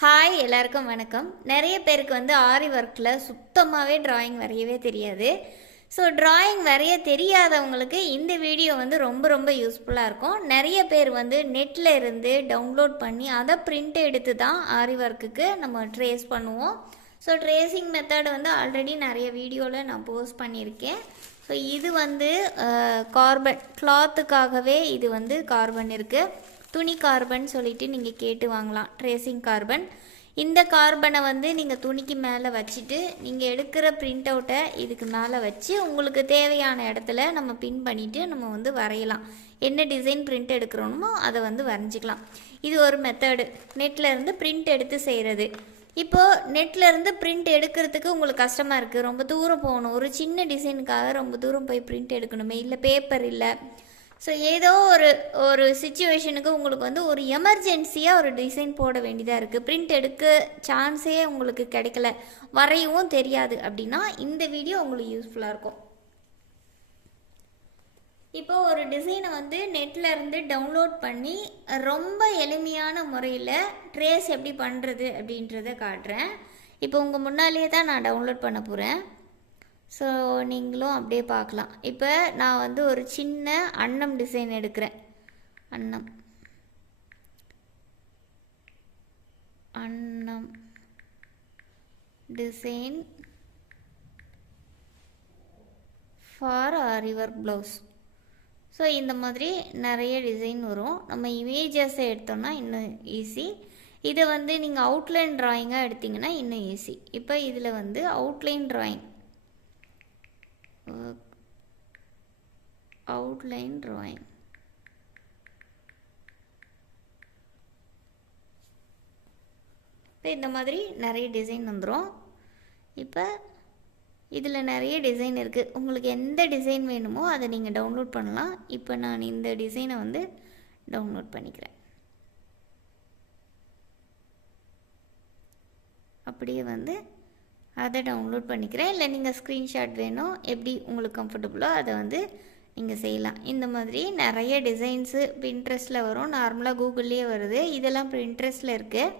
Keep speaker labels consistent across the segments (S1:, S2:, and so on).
S1: Hi எல்லாருக்கும் வணக்கம். நிறைய பேருக்கு வந்து ஆரி ஒர்க்கில் சுத்தமாகவே டிராயிங் வரையவே தெரியாது. ஸோ டிராயிங் வரைய தெரியாதவங்களுக்கு இந்த வீடியோ வந்து ரொம்ப ரொம்ப யூஸ்ஃபுல்லாக இருக்கும். நிறைய பேர் வந்து நெட்டில் இருந்து டவுன்லோட் பண்ணி அதை பிரிண்ட் எடுத்து தான் ஆரி ஒர்க்குக்கு நம்ம ட்ரேஸ் பண்ணுவோம். ஸோ ட்ரேசிங் மெத்தட் வந்து ஆல்ரெடி நிறைய வீடியோவில் நான் போஸ்ட் பண்ணியிருக்கேன். ஸோ இது வந்து கார்பன் கிளாத்துக்காகவே இது வந்து கார்பன் இருக்குது துணி கார்பன் சொல்லிட்டு நீங்கள் கேட்டு வாங்கலாம். ட்ரேசிங் கார்பன் இந்த கார்பனை வந்து நீங்கள் துணிக்கு மேலே வச்சுட்டு நீங்கள் எடுக்கிற பிரிண்ட் அவுட்டை இதுக்கு மேலே வச்சு உங்களுக்கு தேவையான இடத்துல நம்ம பின் பண்ணிவிட்டு நம்ம வந்து வரையலாம். என்ன டிசைன் பிரிண்ட் எடுக்கிறோமோ அதை வந்து வரைஞ்சிக்கலாம். இது ஒரு மெத்தடு நெட்டில் இருந்து பிரிண்ட் எடுத்து செய்கிறது இப்போது நெட்டில் இருந்து பிரிண்ட் எடுக்கிறதுக்கு உங்களுக்கு கஷ்டமாக இருக்குது ரொம்ப தூரம் போகணும். ஒரு சின்ன டிசைனுக்காக ரொம்ப தூரம் போய் பிரிண்ட் எடுக்கணுமே. இல்லை பேப்பர் இல்லை. ஸோ ஏதோ ஒரு ஒரு சுச்சுவேஷனுக்கு உங்களுக்கு வந்து ஒரு எமர்ஜென்சியாக ஒரு டிசைன் போட வேண்டியதாக இருக்குது பிரிண்ட் எடுக்க சான்ஸே உங்களுக்கு கிடைக்கல. வரையவும் தெரியாது அப்படின்னா இந்த வீடியோ உங்களுக்கு யூஸ்ஃபுல்லாக இருக்கும். இப்போ ஒரு டிசைனை வந்து நெட்டில் இருந்து டவுன்லோட் பண்ணி ரொம்ப எளிமையான முறையில் ட்ரேஸ் எப்படி பண்ணுறது அப்படின்றத காட்டுறேன். இப்போ உங்கள் முன்னாலேயே தான் நான் டவுன்லோட் பண்ண போகிறேன் ஸோ நீங்களும் அப்படியே பார்க்கலாம். இப்போ நான் வந்து ஒரு சின்ன அன்னம் டிசைன் எடுக்கிறேன். அன்னம். அன்னம் design for river blouse so இந்த மாதிரி நிறைய டிசைன் வரும். நம்ம இமேஜஸை எடுத்தோம்னா இன்னும் ஈஸி இதை வந்து நீங்கள் அவுட்லைன் ட்ராயிங்காக எடுத்திங்கன்னா இன்னும் ஈஸி இப்போ இதில் வந்து outline drawing Uh, outline drawing. இப்போ இந்த மாதிரி நிறைய டிசைன் வந்துடும் இப்போ இதில் நிறைய டிசைன் இருக்குது உங்களுக்கு எந்த டிசைன் வேணுமோ அதை நீங்கள் டவுன்லோட் பண்ணலாம். இப்போ நான் இந்த டிசைனை வந்து டவுன்லோட் பண்ணிக்கிறேன். அப்படியே வந்து அதை டவுன்லோட் பண்ணிக்கிறேன். இல்லை நீங்கள் ஸ்க்ரீன்ஷாட் வேணும். எப்படி உங்களுக்கு கம்ஃபர்டபுளோ அதை வந்து நீங்கள் செய்யலாம். இந்த மாதிரி நிறைய டிசைன்ஸு பின்ட்ரெஸ்ட்டில் வரும். நார்மலாக கூகுள்லேயே வருது. இதெல்லாம் பின்ட்ரெஸ்ட்டில் இருக்குது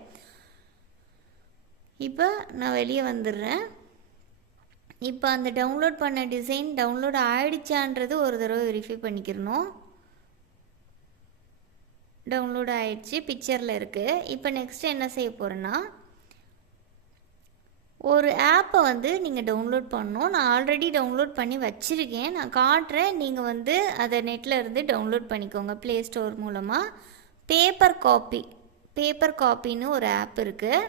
S1: இப்போ நான் வெளியே வந்துடுறேன். இப்போ அந்த டவுன்லோட் பண்ண டிசைன் டவுன்லோட் ஆயிடுச்சான்றது ஒரு தடவை வெரிஃபை பண்ணிக்கிறணும். டவுன்லோட் ஆயிடுச்சு. பிக்சரில் இருக்குது இப்போ நெக்ஸ்ட் என்ன செய்ய போகிறேன்னா ஒரு ஆப்பை வந்து நீங்கள் டவுன்லோட் பண்ணணும். நான் ஆல்ரெடி டவுன்லோட் பண்ணி வச்சுருக்கேன். நான் காட்டுறேன். நீங்கள் வந்து அதை நெட்டில் இருந்து டவுன்லோட் பண்ணிக்கோங்க. ப்ளே ஸ்டோர் மூலமாக பேப்பர் காப்பி பேப்பர் காப்பின்னு ஒரு ஆப் இருக்குது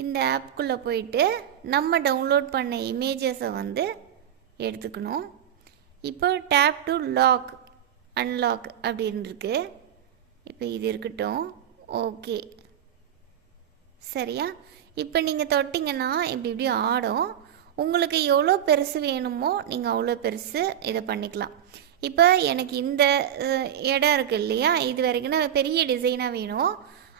S1: இந்த ஆப்குள்ளே போயிட்டு நம்ம டவுன்லோட் பண்ண இமேஜஸை வந்து எடுத்துக்கணும். இப்போ டேப் டு லாக் அன்லாக் அப்படின்னு இருக்குது இப்போ இது இருக்கட்டும். ஓகே சரியா? இப்போ நீங்கள் தொட்டிங்கன்னா இப்படி இப்படி ஆடும். உங்களுக்கு எவ்வளோ பெருசு வேணுமோ நீங்கள் அவ்வளோ பெருசு இதை பண்ணிக்கலாம். இப்போ எனக்கு இந்த இடம் இருக்குது இல்லையா? இது வரைக்கும் பெரிய டிசைனாக வேணும்.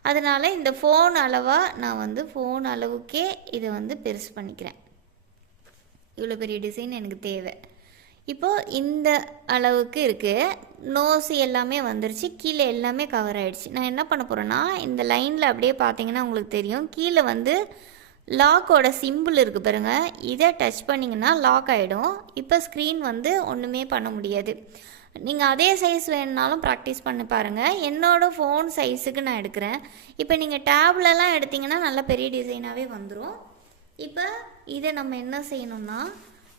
S1: அதனால் இந்த ஃபோன் அளவாக நான் வந்து ஃபோன் அளவுக்கே இதை வந்து பெருசு பண்ணிக்கிறேன். இவ்வளோ பெரிய டிசைன் எனக்கு தேவை. இப்போது இந்த அளவுக்கு இருக்குது நோஸ் எல்லாமே வந்துருச்சு. கீழே எல்லாமே கவர் ஆகிடுச்சு நான் என்ன பண்ண போகிறேன்னா இந்த லைனில் அப்படியே பார்த்தீங்கன்னா உங்களுக்கு தெரியும். கீழே வந்து லாக்கோட சிம்பிள் இருக்குது பாருங்கள் இதை டச் பண்ணிங்கன்னா லாக் ஆகிடும் இப்போ ஸ்க்ரீன் வந்து ஒன்றுமே பண்ண முடியாது. நீங்கள் அதே சைஸ் வேணுனாலும் ப்ராக்டிஸ் பண்ணி பாருங்கள் என்னோடய ஃபோன் சைஸுக்கு நான் எடுக்கிறேன். இப்போ நீங்கள் டேப்லலாம் எடுத்திங்கன்னா நல்ல பெரிய டிசைனாகவே வந்துடும் இப்போ இதை நம்ம என்ன செய்யணும்னா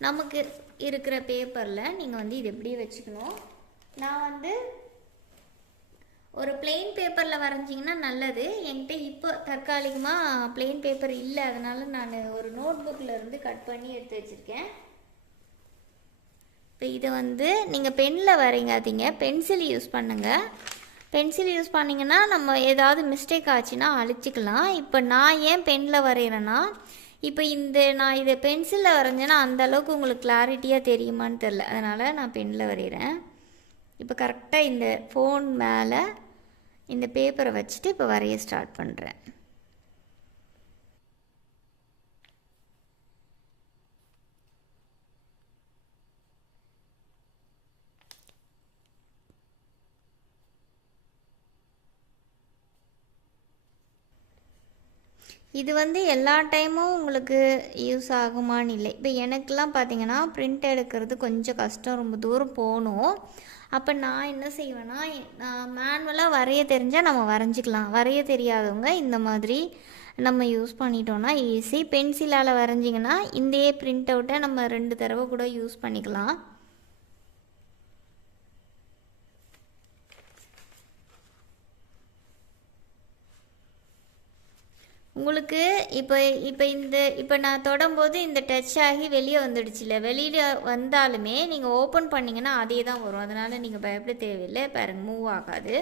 S1: நமக்கு இருக்கிற பேப்பரில் நீங்கள் வந்து இது எப்படி வச்சுக்கணும்? நான் வந்து ஒரு பிளெயின் பேப்பரில் வரைஞ்சிங்கன்னா நல்லது. என்கிட்ட இப்போ தற்காலிகமாக பிளெயின் பேப்பர் இல்லை. அதனால் நான் ஒரு நோட் புக்கில் இருந்து கட் பண்ணி எடுத்து வச்சுருக்கேன். இப்போ இதை வந்து நீங்கள் பெனில் வரைங்காதீங்க பென்சில் யூஸ் பண்ணுங்கள் பென்சில் யூஸ் பண்ணிங்கன்னா நம்ம ஏதாவது மிஸ்டேக் ஆச்சுன்னா அழிச்சிக்கலாம். இப்போ நான் ஏன் பெனில் வரைகிறேன்னா இப்போ இந்த நான் இதை பென்சிலில் வரைஞ்சேன்னா அந்த அளவுக்கு உங்களுக்கு கிளாரிட்டியாக தெரியுமான்னு தெரில அதனால் நான் பெனில் வரைகிறேன் இப்போ கரெக்டாக இந்த ஃபோன் மேலே இந்த பேப்பரை வச்சுட்டு இப்போ வரைய ஸ்டார்ட் பண்ணுறேன் இது வந்து எல்லா டைமும் உங்களுக்கு யூஸ் ஆகுமான்னு இல்லை. இப்போ எனக்கெலாம் பார்த்தீங்கன்னா பிரிண்ட் எடுக்கிறது கொஞ்சம் கஷ்டம். ரொம்ப தூரம் போகணும். அப்போ நான் என்ன செய்வேன்னா நான் மேனுவலாக வரைய தெரிஞ்சால் நம்ம வரைஞ்சிக்கலாம். வரைய தெரியாதவங்க இந்த மாதிரி நம்ம யூஸ் பண்ணிட்டோன்னா ஈஸி பென்சிலால் வரைஞ்சிங்கன்னா இந்தே ப்ரிண்ட் அவுட்டை நம்ம ரெண்டு தடவை கூட யூஸ் பண்ணிக்கலாம். உங்களுக்கு இப்போ இப்போ இந்த இப்போ நான் தொடும்போது இந்த டச் ஆகி வெளியே வந்துடுச்சுல. வெளியில் வந்தாலுமே நீங்கள் ஓப்பன் பண்ணிங்கன்னா அதே தான் வரும். அதனால் நீங்கள் பயப்பட தேவையில்லை. பாருங்கள் மூவ் ஆகாது.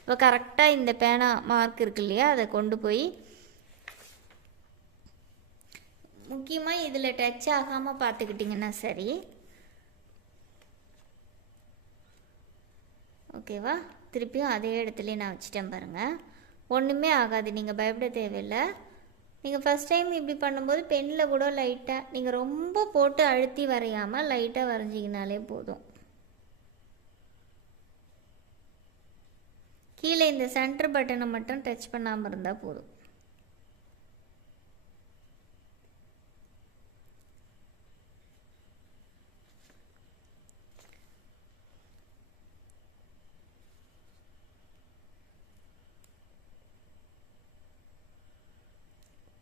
S1: இப்போ கரெக்டாக இந்த பேனா மார்க் இருக்கு இல்லையா அதை கொண்டு போய் முக்கியமாக இதில் டச் ஆகாமல் பார்த்துக்கிட்டிங்கன்னா சரி. ஓகேவா திருப்பியும் அதே இடத்துல நான் வச்சுட்டேன் பாருங்கள் ஒன்றுமே ஆகாது. நீங்கள் பயப்பட தேவையில்லை. நீங்கள் ஃபஸ்ட் டைம் இப்படி பண்ணும்போது பெண்ணில் கூட லைட்டாக நீங்கள் ரொம்ப போட்டு அழுத்தி வரையாமல் லைட்டாக வரைஞ்சிங்கனாலே போதும். கீழே இந்த சென்டர் பட்டனை மட்டும் டச் பண்ணாமல் இருந்தால் போதும்.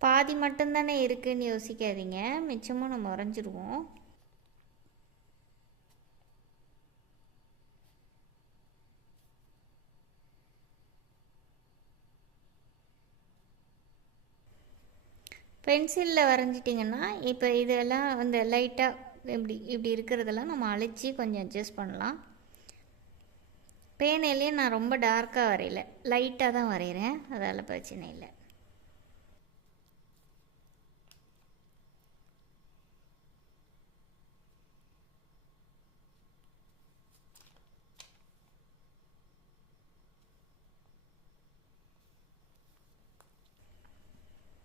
S1: பாதி மட்டும்தானே இருக்குன்னு யோசிக்காதீங்க. மிச்சமும் நம்ம வரைஞ்சிருவோம் பென்சிலில் வரைஞ்சிட்டிங்கன்னா இப்போ இதெல்லாம் அந்த லைட்டாக இப்படி இப்படி இருக்கிறதெல்லாம் நம்ம அழிச்சு கொஞ்சம் அட்ஜஸ்ட் பண்ணலாம். பேனையிலேயே நான் ரொம்ப டார்க்காக வரையல. லைட்டாக தான் வரைகிறேன் அதால் பிரச்சனை இல்லை.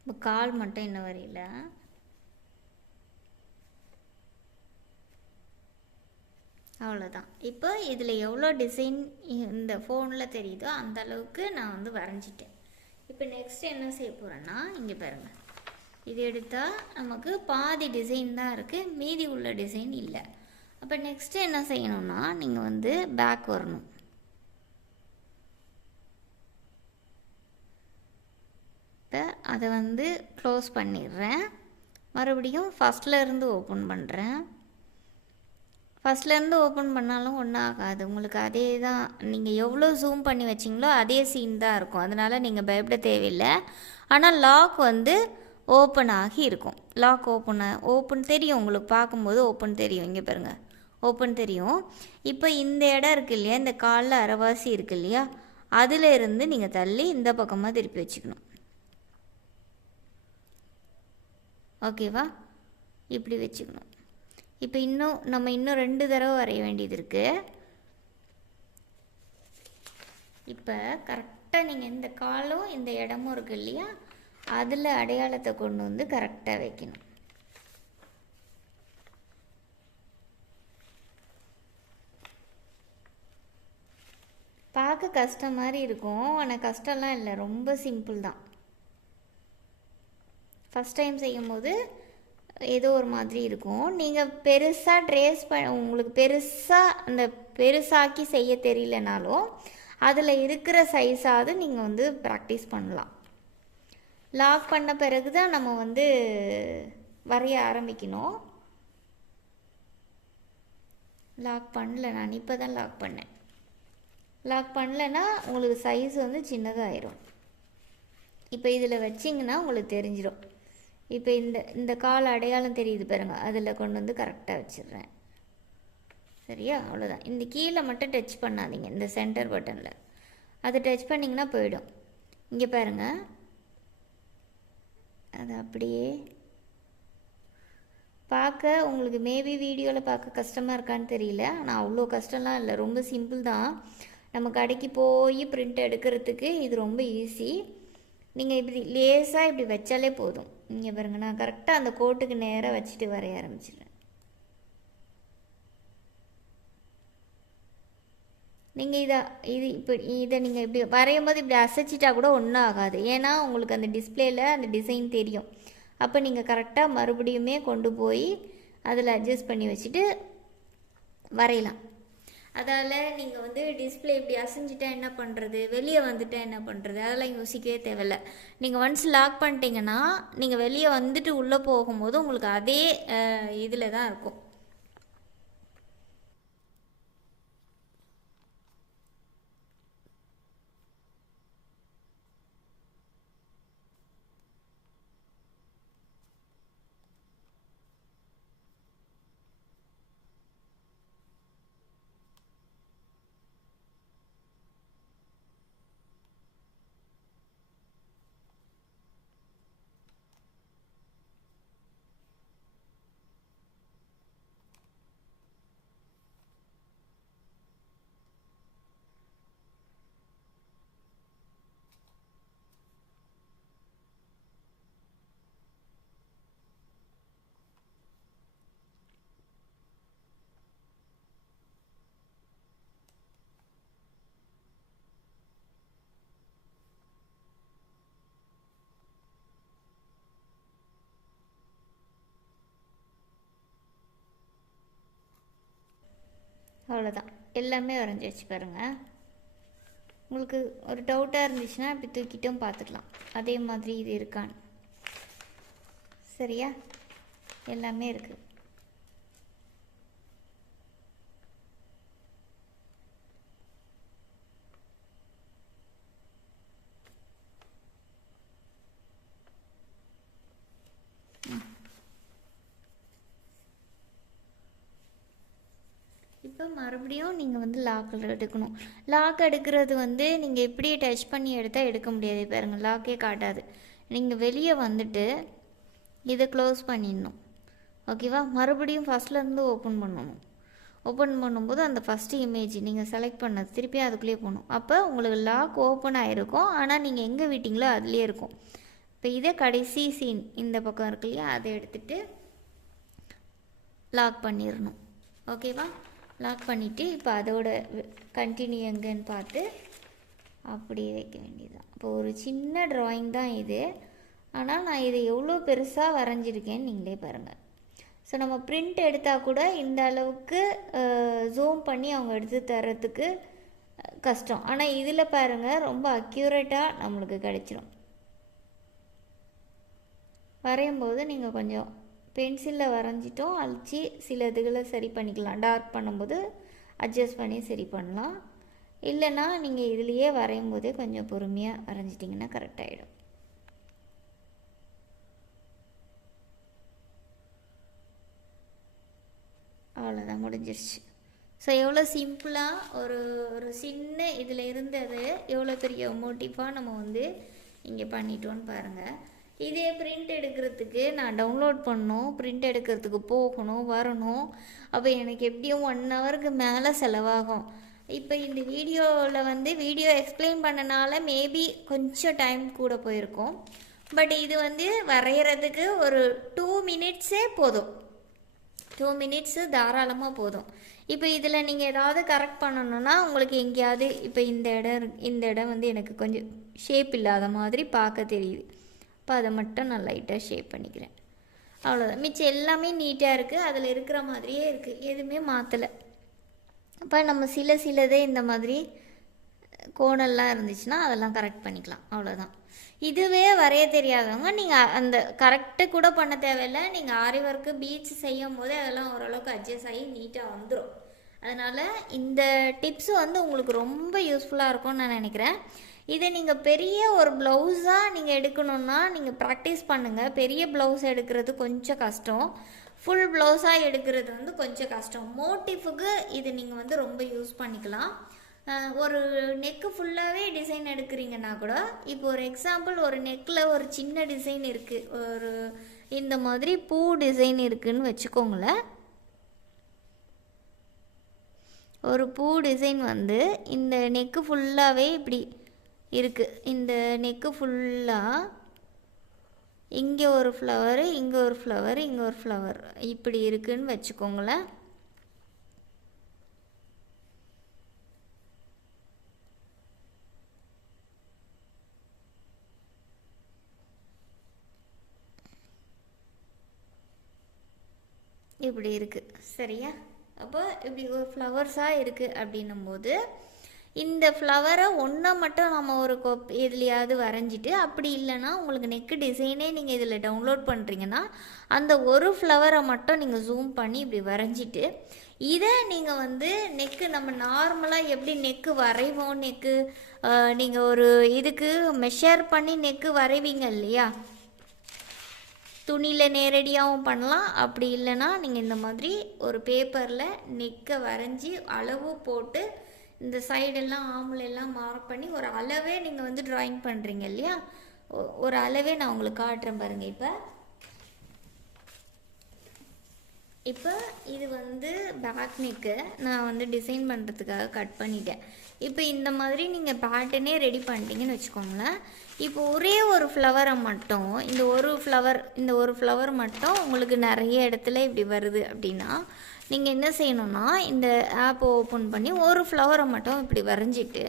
S1: இப்போ கால் மட்டும் இன்னும் வரையில? அவ்வளோதான் இப்போ இதில் எவ்வளோ டிசைன் இந்த ஃபோனில் தெரியுதோ அந்த அளவுக்கு நான் வந்து வரைஞ்சிட்டேன். இப்போ நெக்ஸ்ட் என்ன செய்ய போகிறேன்னா இங்கே பாருங்கள் இது எடுத்தால் நமக்கு பாதி டிசைன் தான் இருக்குது மீதி உள்ள டிசைன் இல்லை. அப்போ நெக்ஸ்ட்டு என்ன செய்யணும்னா நீங்கள் வந்து பேக் வரணும். இப்போ அதை வந்து க்ளோஸ் பண்ணிடுறேன். மறுபடியும் ஃபஸ்ட்டில் இருந்து ஓப்பன் பண்ணுறேன் ஃபஸ்ட்லேருந்து ஓப்பன் பண்ணாலும் ஒன்றும் ஆகாது. உங்களுக்கு அதே தான் நீங்கள் எவ்வளோ ஜூம் பண்ணி வச்சிங்களோ அதே சீன் தான் இருக்கும். அதனால் நீங்கள் பயப்பட தேவையில்லை. ஆனால் லாக் வந்து ஓப்பன் ஆகி இருக்கும். லாக் ஓப்பன் ஓப்பன் தெரியும். உங்களுக்கு பார்க்கும்போது ஓப்பன் தெரியும். இங்கே பாருங்கள் ஓப்பன் தெரியும். இப்போ இந்த இடம் இருக்கு இல்லையா? இந்த காலில் அரைவாசி இருக்கு இல்லையா? அதிலிருந்து நீங்கள் தள்ளி இந்த பக்கமாக திருப்பி வச்சுக்கணும். ஓகேவா? இப்படி வச்சுக்கணும். இப்போ இன்னும் நம்ம இன்னும் ரெண்டு தடவை வரைய வேண்டியது இருக்குது இப்போ கரெக்டாக நீங்கள் இந்த காலும் இந்த இடமும் இருக்கு இல்லையா? அதில் அடையாளத்தை கொண்டு வந்து கரெக்டாக வைக்கணும். பார்க்க கஷ்டம் மாதிரி இருக்கும். ஆனால் கஷ்டம்லாம் இல்லை. ரொம்ப சிம்பிள் தான். ஃபஸ்ட் டைம் செய்யும்போது ஏதோ ஒரு மாதிரி இருக்கும். நீங்கள் பெருசாக ட்ரேஸ் ப உங்களுக்கு பெருசாக அந்த பெருசாக்கி செய்ய தெரியலனாலும் அதில் இருக்கிற சைஸாவது நீங்கள் வந்து ப்ராக்டிஸ் பண்ணலாம். லாக் பண்ண பிறகு தான் நம்ம வந்து வரைய ஆரம்பிக்கணும். லாக் பண்ணல நான் இப்போ தான் லாக் பண்ணேன். லாக் பண்ணலன்னா உங்களுக்கு சைஸ் வந்து சின்னதாயிரும். இப்போ இதில் வச்சிங்கன்னா உங்களுக்கு தெரிஞ்சிடும் இப்போ இந்த இந்த கால் அடையாளம் தெரியுது பாருங்கள் அதில் கொண்டு வந்து கரெக்டாக வச்சிடுறேன். சரியா? அவ்வளோதான் இந்த கீழே மட்டும் டச் பண்ணாதீங்க இந்த சென்டர் பட்டனில் அதை டச் பண்ணிங்கன்னா போயிடும். இங்கே பாருங்கள் அது அப்படியே பார்க்க உங்களுக்கு மேபி வீடியோவில் பார்க்க கஷ்டமாக இருக்கான்னு தெரியல. ஆனால் அவ்வளோ கஷ்டம்லாம் இல்லை. ரொம்ப சிம்பிள் தான். நம்ம கடைக்கு போய் பிரிண்ட் எடுக்கிறதுக்கு இது ரொம்ப ஈஸி நீங்கள் இப்படி லேசாக இப்படி வச்சாலே போதும். இங்கே பாருங்க நான் கரெக்டாக அந்த கோட்டுக்கு நேராக வச்சுட்டு வரைய ஆரம்பிச்சிடுறேன். நீங்கள் இதை இது இப்படி இதை நீங்கள் இப்படி வரையும் போது இப்படி அசைச்சிட்டா கூட ஒன்றும் ஆகாது. ஏன்னா உங்களுக்கு அந்த டிஸ்பிளேல அந்த டிசைன் தெரியும். அப்போ நீங்கள் கரெக்டாக மறுபடியுமே கொண்டு போய் அதில் அட்ஜஸ்ட் பண்ணி வச்சுட்டு வரையலாம். அதால் நீங்கள் வந்து டிஸ்பிளே இப்படி அசைஞ்சிட்டா என்ன பண்ணுறது வெளியே வந்துட்டா என்ன பண்ணுறது அதெல்லாம் யோசிக்கவே தேவையில்ல. நீங்கள் ஒன்ஸ் லாக் பண்ணிட்டீங்கன்னா நீங்கள் வெளியே வந்துட்டு உள்ளே போகும்போது உங்களுக்கு அதே இதில் தான் இருக்கும். அவ்வளோதான் எல்லாமே வரைஞ்சி வச்சு பாருங்கள் உங்களுக்கு ஒரு டவுட்டாக இருந்துச்சுன்னா இப்படி தூக்கிட்டும் பார்த்துக்கலாம் அதே மாதிரி இது இருக்கான்னு. சரியா? எல்லாமே இருக்குது இப்போ மறுபடியும் நீங்கள் வந்து லாக் எடுக்கணும். லாக் எடுக்கிறது வந்து நீங்கள் எப்படி டச் பண்ணி எடுத்தால் எடுக்க முடியாது பாருங்கள் லாக்கே காட்டாது. நீங்கள் வெளியே வந்துட்டு இதை க்ளோஸ் பண்ணிடணும். ஓகேவா மறுபடியும் ஃபஸ்ட்லேருந்து ஓப்பன் பண்ணணும். ஓப்பன் பண்ணும்போது அந்த ஃபஸ்ட்டு இமேஜ் நீங்கள் செலக்ட் பண்ணது திருப்பி அதுக்குள்ளேயே போகணும் அப்போ உங்களுக்கு லாக் ஓப்பன் ஆகிருக்கும் ஆனால் நீங்கள் எங்கே விட்டிங்களோ அதுலேயே இருக்கும். இப்போ இதே கடைசி சீன் இந்த பக்கம் இருக்கு இல்லையா? அதை எடுத்துகிட்டு லாக் பண்ணிடணும். ஓகேவா லாக் பண்ணிவிட்டு இப்போ அதோட கண்டினியூ எங்கன்னு பார்த்து அப்படியே வைக்க வேண்டியதுதான். இப்போ ஒரு சின்ன ட்ராயிங் தான் இது. ஆனால் நான் இதை எவ்வளோ பெருசாக வரைஞ்சிருக்கேன்னு நீங்களே பாருங்கள் ஸோ நம்ம பிரிண்ட் எடுத்தால் கூட இந்த அளவுக்கு ஜூம் பண்ணி அவங்க எடுத்து தரத்துக்கு கஷ்டம். ஆனால் இதில் பாருங்கள் ரொம்ப அக்யூரேட்டாக நம்மளுக்கு கிடச்சிரும். வரையும் போது நீங்கள் கொஞ்சம் பென்சிலில் வரைஞ்சிட்டோம். அழித்து சில இதுகளை சரி பண்ணிக்கலாம். டார்க் பண்ணும்போது அட்ஜஸ்ட் பண்ணி சரி பண்ணலாம். இல்லைன்னா நீங்கள் இதுலேயே வரையும் போதே கொஞ்சம் பொறுமையாக வரைஞ்சிட்டிங்கன்னா கரெக்டாகிடும் அவ்வளோதான் முடிஞ்சிருச்சு. ஸோ எவ்வளோ சிம்பிளாக ஒரு ஒரு சின்ன இதில் இருந்தது எவ்வளோ பெரிய மோட்டிவாக நம்ம வந்து இங்கே பண்ணிட்டோன்னு பாருங்கள் இதே பிரிண்ட் எடுக்கிறதுக்கு நான் டவுன்லோட் பண்ணணும் பிரிண்ட் எடுக்கிறதுக்கு போகணும் வரணும். அப்போ எனக்கு எப்படியும் ஒன் ஹவருக்கு மேலே செலவாகும். இப்போ இந்த வீடியோவில் வந்து வீடியோ எக்ஸ்பிளைன் பண்ணனால மேபி கொஞ்சம் டைம் கூட போயிருக்கும். பட் இது வந்து வரைகிறதுக்கு ஒரு டூ மினிட்ஸே போதும். டூ மினிட்ஸு தாராளமாக போதும். இப்போ இதில் நீங்கள் ஏதாவது கரெக்ட் பண்ணணுன்னா உங்களுக்கு எங்கேயாவது இப்போ இந்த இடம் இந்த இடம் வந்து எனக்கு கொஞ்சம் ஷேப் இல்லாத மாதிரி பார்க்க தெரியுது. இப்போ அதை மட்டும் நான் லைட்டாக ஷேப் பண்ணிக்கிறேன். அவ்வளோதான் மிச்சம் எல்லாமே நீட்டாக இருக்குது அதில் இருக்கிற மாதிரியே இருக்குது எதுவுமே மாற்றலை அப்போ நம்ம சில சிலதே இந்த மாதிரி கோணல்லாம் இருந்துச்சுன்னா அதெல்லாம் கரெக்ட் பண்ணிக்கலாம். அவ்வளோதான் இதுவே வரைய தெரியாதவங்க நீங்கள் அந்த கரெக்டு கூட பண்ண தேவையில்லை. நீங்கள் ஆரி ஒர்க்கு பீச் செய்யும் போதே அதெல்லாம் ஓரளவுக்கு அட்ஜஸ்ட் ஆகி நீட்டாக வந்துடும் அதனால் இந்த டிப்ஸ் வந்து உங்களுக்கு ரொம்ப யூஸ்ஃபுல்லாக இருக்கும்னு நான் நினைக்கிறேன். இதை நீங்கள் பெரிய ஒரு ப்ளவுஸாக நீங்கள் எடுக்கணுன்னா நீங்கள் ப்ராக்டிஸ் பண்ணுங்கள் பெரிய ப்ளவுஸ் எடுக்கிறது கொஞ்சம் கஷ்டம். ஃபுல் ப்ளவுஸாக எடுக்கிறது வந்து கொஞ்சம் கஷ்டம். மோட்டிஃபுக்கு இது நீங்கள் வந்து ரொம்ப யூஸ் பண்ணிக்கலாம். ஒரு நெக்கு ஃபுல்லாகவே டிசைன் எடுக்கிறீங்கன்னா கூட இப்போ ஒரு எக்ஸாம்பிள் ஒரு நெக்கில் ஒரு சின்ன டிசைன் இருக்குது ஒரு இந்த மாதிரி பூ டிசைன் இருக்குன்னு வச்சுக்கோங்களேன். ஒரு பூ டிசைன் வந்து இந்த நெக்கு ஃபுல்லாகவே இப்படி இருக்குது இந்த நெக்கு ஃபுல்லாக இங்கே ஒரு ஃப்ளவர் இங்கே ஒரு ஃப்ளவர் இங்கே ஒரு ஃப்ளவர் இப்படி இருக்குன்னு வச்சுக்கோங்களேன். இப்படி இருக்குது சரியா? அப்போ இப்படி ஒரு ஃப்ளவர்ஸாக இருக்குது அப்படின்னும் போது இந்த ஃப்ளவரை ஒன்றை மட்டும் நம்ம ஒரு கொப் எதுலையாவது வரைஞ்சிட்டு அப்படி இல்லைன்னா உங்களுக்கு நெக்கு டிசைனே நீங்கள் இதில் டவுன்லோட் பண்ணுறீங்கன்னா அந்த ஒரு ஃப்ளவரை மட்டும் நீங்கள் ஜூம் பண்ணி இப்படி வரைஞ்சிட்டு இதை நீங்கள் வந்து நெக்கு நம்ம நார்மலாக எப்படி நெக்கு வரைவோம் நெக்கு நீங்கள் ஒரு இதுக்கு மெஷர் பண்ணி நெக்கு வரைவீங்க இல்லையா? துணியில் நேரடியாகவும் பண்ணலாம். அப்படி இல்லைன்னா நீங்கள் இந்த மாதிரி ஒரு பேப்பரில் நெக்கை வரைஞ்சி அளவு போட்டு இந்த சைடெல்லாம் ஆம்பளெல்லாம் மார்க் பண்ணி ஒரு அளவே நீங்கள் வந்து ட்ராயிங் பண்ணுறீங்க இல்லையா? ஒரு அளவே நான் உங்களுக்கு காட்டுறேன் பாருங்கள் இப்போ. இப்போ இது வந்து பேக் நெக்கு நான் வந்து டிசைன் பண்ணுறதுக்காக கட் பண்ணிட்டேன். இப்போ இந்த மாதிரி நீங்கள் பேட்டர்னே ரெடி பண்ணிட்டீங்கன்னு வச்சுக்கோங்களேன். இப்போ ஒரே ஒரு ஃப்ளவரை மட்டும் இந்த ஒரு ஃப்ளவர் இந்த ஒரு ஃப்ளவர் மட்டும் உங்களுக்கு நிறைய இடத்துல இப்படி வருது அப்படின்னா நீங்கள் என்ன செய்யணும்னா இந்த ஆப்பை ஓப்பன் பண்ணி ஒரு ஃப்ளவரை மட்டும் இப்படி வரைஞ்சிட்டு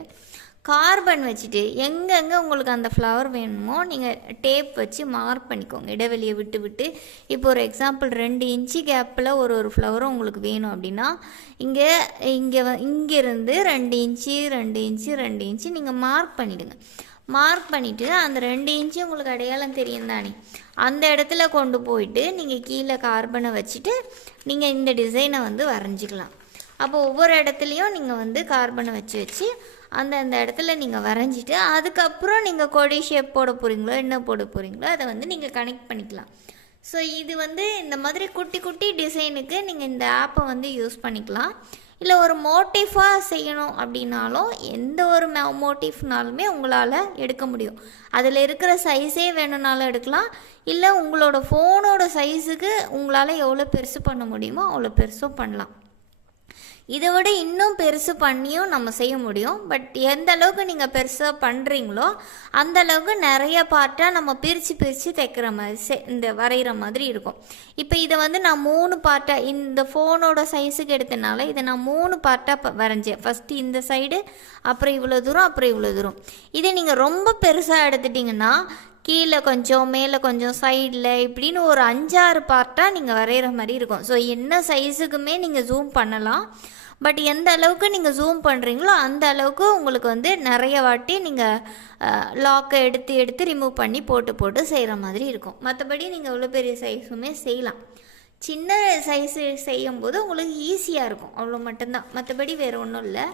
S1: கார்பன் வச்சுட்டு எங்கெங்கே உங்களுக்கு அந்த ஃப்ளவர் வேணுமோ நீங்கள் டேப் வச்சு மார்க் பண்ணிக்கோங்க. இடைவெளியை விட்டு விட்டு. இப்போ ஒரு எக்ஸாம்பிள் ரெண்டு இன்ச்சு கேப்பில் ஒரு ஒரு ஃப்ளவரும் உங்களுக்கு வேணும் அப்படின்னா இங்கே இங்கே இங்கேருந்து ரெண்டு இன்ச்சு ரெண்டு இன்ச்சு ரெண்டு இன்ச்சு நீங்கள் மார்க் பண்ணிவிடுங்க மார்க் பண்ணிவிட்டு அந்த ரெண்டு இன்ச்சு உங்களுக்கு அடையாளம் தெரியும் தானே. அந்த இடத்துல கொண்டு போயிட்டு நீங்கள் கீழே கார்பனை வச்சுட்டு நீங்கள் இந்த டிசைனை வந்து வரைஞ்சிக்கலாம். அப்போ ஒவ்வொரு இடத்துலையும் நீங்கள் வந்து கார்பனை வச்சு வச்சு அந்த அந்த இடத்துல நீங்கள் வரைஞ்சிட்டு அதுக்கப்புறம் நீங்கள் கொடி ஷேப் போட போகிறீங்களோ என்ன போட போகிறீங்களோ அதை வந்து நீங்கள் கனெக்ட் பண்ணிக்கலாம். ஸோ இது வந்து இந்த மாதிரி குட்டி குட்டி டிசைனுக்கு நீங்கள் இந்த ஆப்பை வந்து யூஸ் பண்ணிக்கலாம். இல்லை ஒரு மோட்டிஃபாக செய்யணும் அப்படின்னாலும் எந்த ஒரு மோட்டிஃப்னாலுமே உங்களால் எடுக்க முடியும். அதில் இருக்கிற சைஸே வேணும்னாலும் எடுக்கலாம். இல்லை உங்களோட ஃபோனோட சைஸுக்கு உங்களால் எவ்வளோ பெருசு பண்ண முடியுமோ அவ்வளோ பெருசும் பண்ணலாம். இதை விட இன்னும் பெருசு பண்ணியும் நம்ம செய்ய முடியும். பட் எந்த அளவுக்கு நீங்கள் பெருசாக பண்ணுறீங்களோ அந்த அளவுக்கு நிறைய பார்ட்டாக நம்ம பிரித்து பிரித்து தைக்கிற மாதிரி செ இந்த வரைகிற மாதிரி இருக்கும். இப்போ இதை வந்து நான் மூணு பார்ட்டாக இந்த ஃபோனோட சைஸுக்கு எடுத்தனால இதை நான் மூணு பார்ட்டாக வரைஞ்சேன். ஃபஸ்ட்டு இந்த சைடு அப்புறம் இவ்வளோ தூரம் அப்புறம் இவ்வளோ தூரம். இதை நீங்கள் ரொம்ப பெருசாக எடுத்துட்டிங்கன்னா கீழே கொஞ்சம் மேலே கொஞ்சம் சைடில் இப்படின்னு ஒரு அஞ்சாறு பார்ட்டாக நீங்கள் வரைகிற மாதிரி இருக்கும். ஸோ என்ன சைஸுக்குமே நீங்கள் ஜூம் பண்ணலாம். பட் எந்த அளவுக்கு நீங்கள் ஜூம் பண்ணுறீங்களோ அந்த அளவுக்கு உங்களுக்கு வந்து நிறைய வாட்டி நீங்கள் லாக்கை எடுத்து எடுத்து ரிமூவ் பண்ணி போட்டு போட்டு செய்கிற மாதிரி இருக்கும். மற்றபடி நீங்கள் எவ்வளோ பெரிய சைஸுமே செய்யலாம். சின்ன சைஸு செய்யும்போது உங்களுக்கு ஈஸியாக இருக்கும். அவ்வளோ மட்டும்தான். மற்றபடி வேறு ஒன்றும் இல்லை.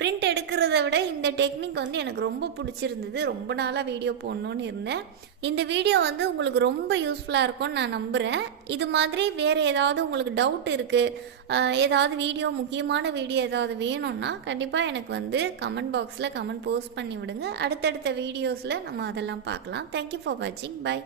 S1: பிரிண்ட் எடுக்கிறத விட இந்த டெக்னிக் வந்து எனக்கு ரொம்ப பிடிச்சிருந்தது. ரொம்ப நாளாக வீடியோ போடணுன்னு இருந்தேன். இந்த வீடியோ வந்து உங்களுக்கு ரொம்ப யூஸ்ஃபுல்லாக இருக்கும்னு நான் நம்புகிறேன் இது மாதிரி வேறு ஏதாவது உங்களுக்கு டவுட் இருக்குது ஏதாவது வீடியோ முக்கியமான வீடியோ ஏதாவது வேணும்னா கண்டிப்பாக எனக்கு வந்து கமெண்ட் பாக்ஸில் கமெண்ட் போஸ்ட் பண்ணி விடுங்க. அடுத்தடுத்த வீடியோஸில் நம்ம அதெல்லாம் பார்க்கலாம். தேங்க்யூ ஃபார் வாட்சிங் பை